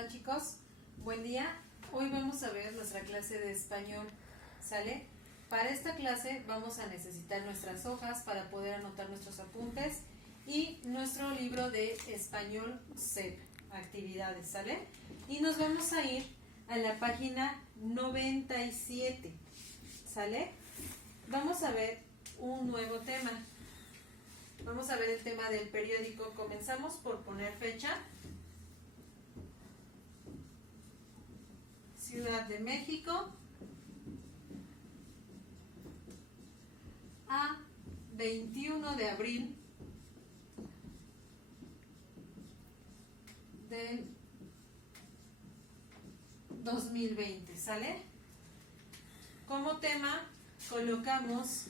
Hola chicos, buen día. Hoy vamos a ver nuestra clase de español, ¿sale? Para esta clase vamos a necesitar nuestras hojas para poder anotar nuestros apuntes y nuestro libro de español CEP, actividades, ¿sale? Y nos vamos a ir a la página 97, ¿sale? Vamos a ver un nuevo tema. Vamos a ver el tema del periódico. Comenzamos por poner fecha. Ciudad de México a 21 de abril del 2020, ¿sale? Como tema colocamos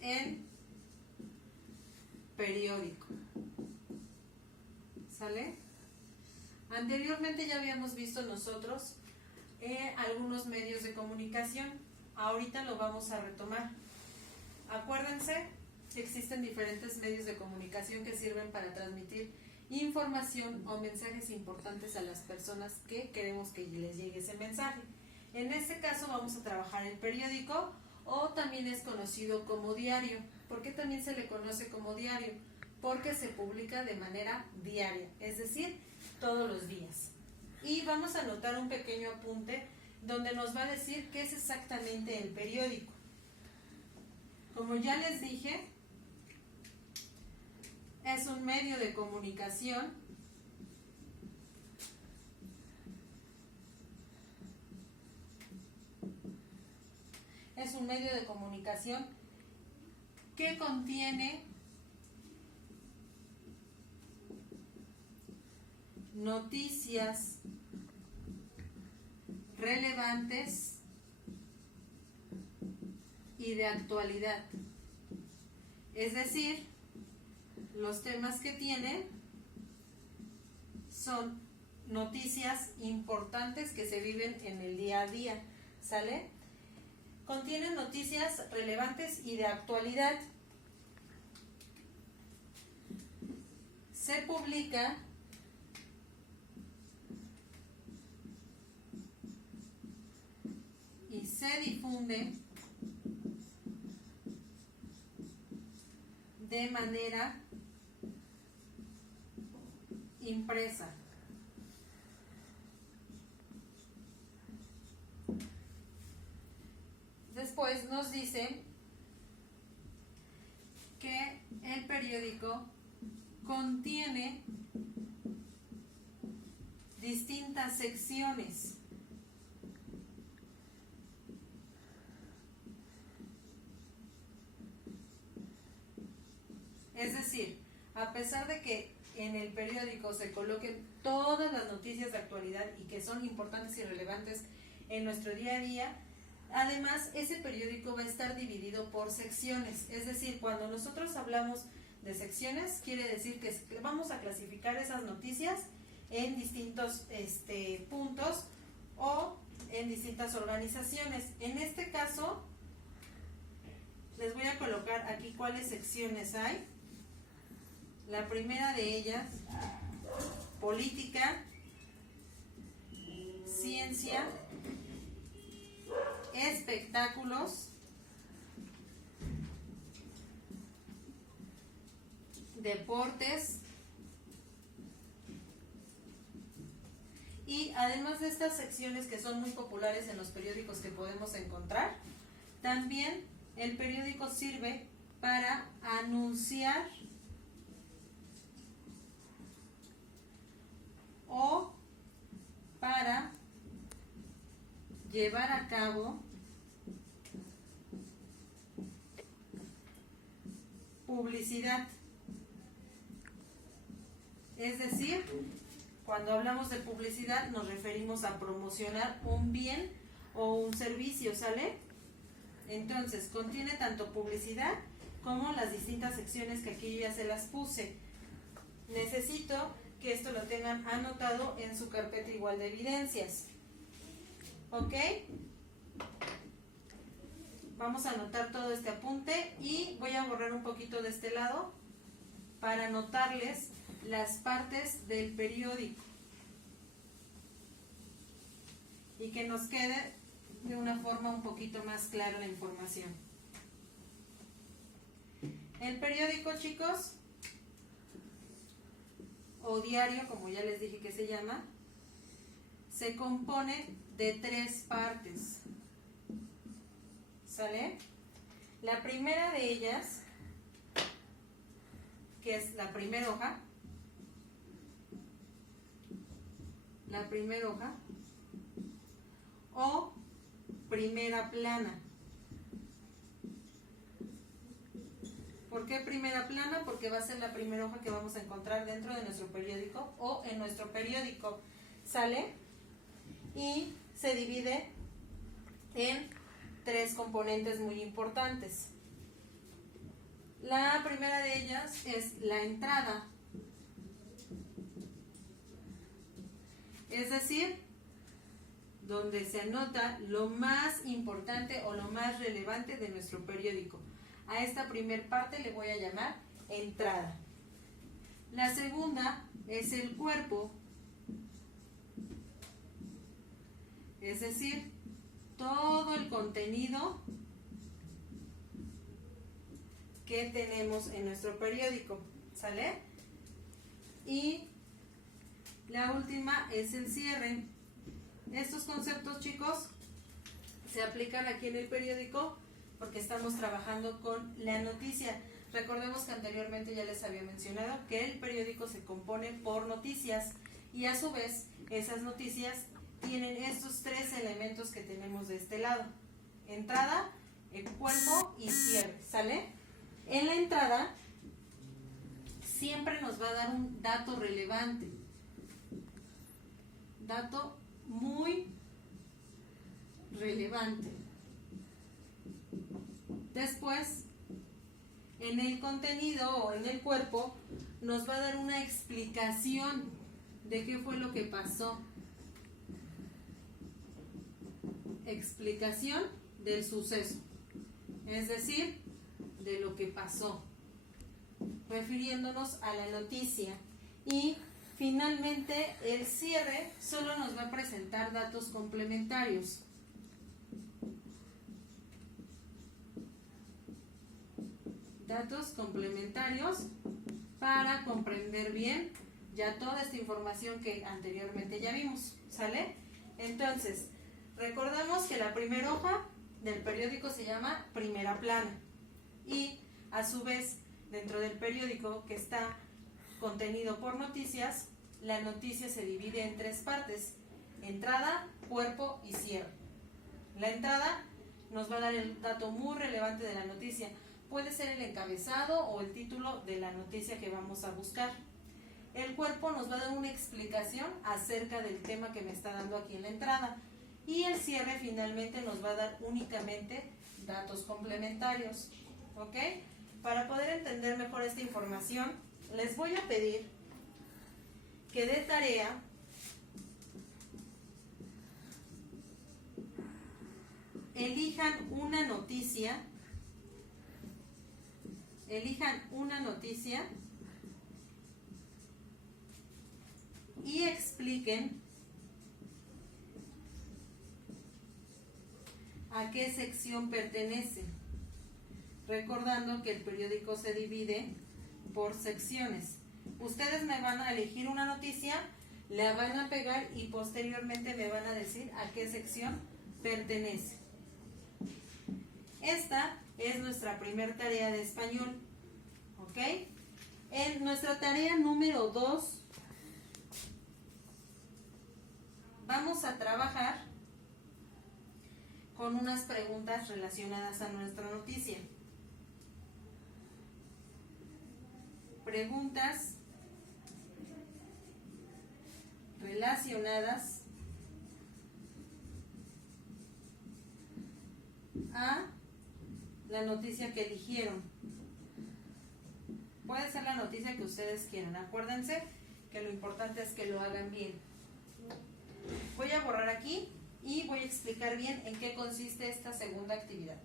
en periódico, ¿sale? Anteriormente ya habíamos visto nosotros algunos medios de comunicación. Ahorita lo vamos a retomar. Acuérdense que existen diferentes medios de comunicación que sirven para transmitir información o mensajes importantes a las personas que queremos que les llegue ese mensaje. En este caso vamos a trabajar el periódico, o también es conocido como diario. ¿Por qué también se le conoce como diario? Porque se publica de manera diaria, es decir, todos los días. Y vamos a anotar un pequeño apunte donde nos va a decir qué es exactamente el periódico. Como ya les dije, es un medio de comunicación que contiene noticias relevantes y de actualidad. Es decir, los temas que tiene son noticias importantes que se viven en el día a día, ¿sale? Contienen noticias relevantes y de actualidad. Se publica y se difunde de manera impresa. Después nos dice que el periódico contiene distintas secciones. Es decir, a pesar de que en el periódico se coloquen todas las noticias de actualidad y que son importantes y relevantes en nuestro día a día, además ese periódico va a estar dividido por secciones. Es decir, cuando nosotros hablamos de secciones, quiere decir que vamos a clasificar esas noticias en distintos puntos o en distintas organizaciones. En este caso, les voy a colocar aquí cuáles secciones hay. La primera de ellas, política, ciencia, espectáculos, deportes, y además de estas secciones que son muy populares en los periódicos que podemos encontrar, también el periódico sirve para anunciar o para llevar a cabo publicidad. Es decir, cuando hablamos de publicidad nos referimos a promocionar un bien o un servicio, ¿sale? Entonces, contiene tanto publicidad como las distintas secciones que aquí ya se las puse. Necesito que esto lo tengan anotado en su carpeta igual de evidencias. ¿Ok? Vamos a anotar todo este apunte y voy a borrar un poquito de este lado para anotarles las partes del periódico y que nos quede de una forma un poquito más clara la información. El periódico, chicos, o diario, como ya les dije que se llama, se compone de 3 partes. ¿Sale? La primera de ellas, que es la primera hoja, o primera plana. ¿Por qué primera plana? Porque va a ser la primera hoja que vamos a encontrar dentro de nuestro periódico o en nuestro periódico. ¿Sale? Y se divide en 3 componentes muy importantes. La primera de ellas es la entrada. Es decir, donde se anota lo más importante o lo más relevante de nuestro periódico. A esta primer parte le voy a llamar entrada. La segunda es el cuerpo, es decir, todo el contenido que tenemos en nuestro periódico, ¿sale? Y la última es el cierre. Estos conceptos, chicos, se aplican aquí en el periódico porque estamos trabajando con la noticia. Recordemos que anteriormente ya les había mencionado que el periódico se compone por noticias y a su vez esas noticias tienen estos 3 elementos que tenemos de este lado: entrada, el cuerpo y cierre, ¿sale? En la entrada siempre nos va a dar un dato relevante, dato muy relevante. Después, en el contenido o en el cuerpo, nos va a dar una explicación de qué fue lo que pasó. Explicación del suceso, es decir, de lo que pasó, refiriéndonos a la noticia. Y finalmente el cierre solo nos va a presentar datos complementarios. Datos complementarios para comprender bien ya toda esta información que anteriormente ya vimos, ¿sale? Entonces, recordamos que la primera hoja del periódico se llama primera plana y a su vez dentro del periódico, que está contenido por noticias, la noticia se divide en 3 partes: entrada, cuerpo y cierre. La entrada nos va a dar el dato muy relevante de la noticia. Puede ser el encabezado o el título de la noticia que vamos a buscar. El cuerpo nos va a dar una explicación acerca del tema que me está dando aquí en la entrada. Y el cierre finalmente nos va a dar únicamente datos complementarios. ¿Ok? Para poder entender mejor esta información, les voy a pedir que de tarea elijan una noticia y expliquen a qué sección pertenece, recordando que el periódico se divide por secciones. Ustedes me van a elegir una noticia, la van a pegar y posteriormente me van a decir a qué sección pertenece. Esta es nuestra primera tarea de español, ¿ok? En nuestra tarea número 2 vamos a trabajar con unas preguntas relacionadas a nuestra noticia. Preguntas relacionadas a la noticia que eligieron. Puede ser la noticia que ustedes quieran. Acuérdense que lo importante es que lo hagan bien. Voy a borrar aquí y voy a explicar bien en qué consiste esta segunda actividad.